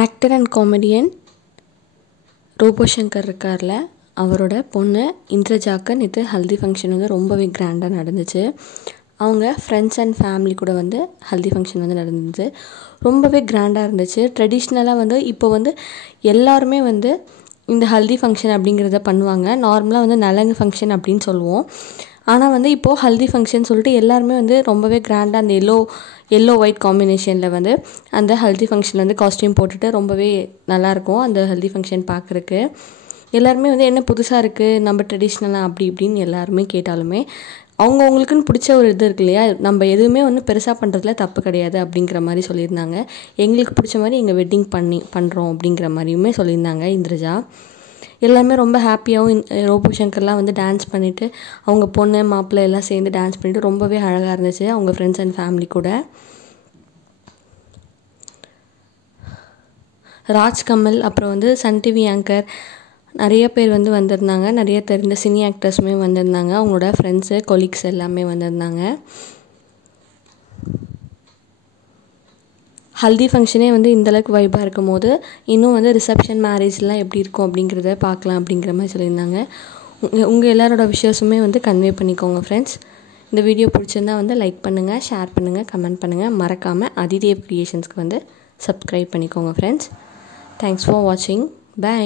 Actor and comedian Robo Shankar இருக்கார்ல, அவரோட பொண்ணு இந்திரஜாக்கு நேற்று ஹல்தி ஃபங்க்ஷன் வந்து ரொம்பவே கிராண்டாக நடந்துச்சு. அவங்க ஃப்ரெண்ட்ஸ் அண்ட் ஃபேமிலி கூட வந்து ஹல்தி ஃபங்க்ஷன் வந்து நடந்துச்சு. ரொம்பவே கிராண்டாக இருந்துச்சு. ட்ரெடிஷ்னலாக வந்து இப்போ வந்து எல்லாருமே வந்து இந்த ஹல்தி ஃபங்க்ஷன் அப்படிங்கிறத பண்ணுவாங்க. நார்மலாக வந்து நலங்கு ஃபங்க்ஷன் அப்படின்னு சொல்லுவோம். ஆனால் வந்து இப்போது ஹல்தி ஃபங்க்ஷன் சொல்லிட்டு எல்லாருமே வந்து ரொம்பவே கிராண்டாக அந்த எல்லோ ஒயிட் காம்பினேஷனில் வந்து அந்த ஹல்தி ஃபங்க்ஷன் வந்து காஸ்டியூம் போட்டுட்டு ரொம்பவே நல்லாயிருக்கும் அந்த ஹல்தி ஃபங்க்ஷன் பார்க்குறக்கு. எல்லாருமே வந்து என்ன புதுசாக இருக்குது, நம்ம ட்ரெடிஷ்னலாக அப்படி இப்படின்னு எல்லாருமே கேட்டாலுமே அவங்கவுங்களுக்குன்னு பிடிச்ச ஒரு இது இருக்கு இல்லையா, நம்ம எதுவுமே வந்து பெருசாக பண்ணுறதுல தப்பு கிடையாது அப்படிங்கிற மாதிரி சொல்லியிருந்தாங்க. எங்களுக்கு பிடிச்ச மாதிரி எங்கள் வெட்டிங் பண்ணுறோம் அப்படிங்கிற மாதிரியுமே சொல்லியிருந்தாங்க இந்திரஜா. எல்லாருமே ரொம்ப ஹாப்பியாகவும் ரோபோ சங்கர்லாம் வந்து டான்ஸ் பண்ணிவிட்டு அவங்க பொண்ணு மாப்பிள்ளை எல்லாம் சேர்ந்து டான்ஸ் பண்ணிவிட்டு ரொம்பவே அழகாக இருந்துச்சு அவங்க ஃப்ரெண்ட்ஸ் அண்ட் ஃபேமிலி கூட. ராஜ்கமல் அப்புறம் வந்து சன் டிவி ஆங்கர் நிறைய பேர் வந்து வந்திருந்தாங்க. நிறைய தெரிந்த சினி ஆக்டர்ஸுமே வந்திருந்தாங்க. அவங்களோட ஃப்ரெண்ட்ஸு கொலீக்ஸ் எல்லாமே வந்திருந்தாங்க. ஹல்தி ஃபங்க்ஷனே வந்து இந்தளவுக்கு வைபாக இருக்கும் போது இன்னும் வந்து ரிசப்ஷன் மேரேஜ்லாம் எப்படி இருக்கும் அப்படிங்கிறத பார்க்கலாம் அப்படிங்கிற மாதிரி சொல்லியிருந்தாங்க. உங்கள் எல்லாரோட விஷயஸுமே வந்து கன்வே பண்ணிக்கோங்க ஃப்ரெண்ட்ஸ். இந்த வீடியோ பிடிச்சிருந்தா வந்து லைக் பண்ணுங்கள், ஷேர் பண்ணுங்கள், கமெண்ட் பண்ணுங்கள். மறக்காமல் அதிதேவ் கிரியேஷன்ஸ்க்கு வந்து சப்ஸ்கிரைப் பண்ணிக்கோங்க ஃப்ரெண்ட்ஸ். தேங்க்ஸ் ஃபார் வாட்சிங். பை.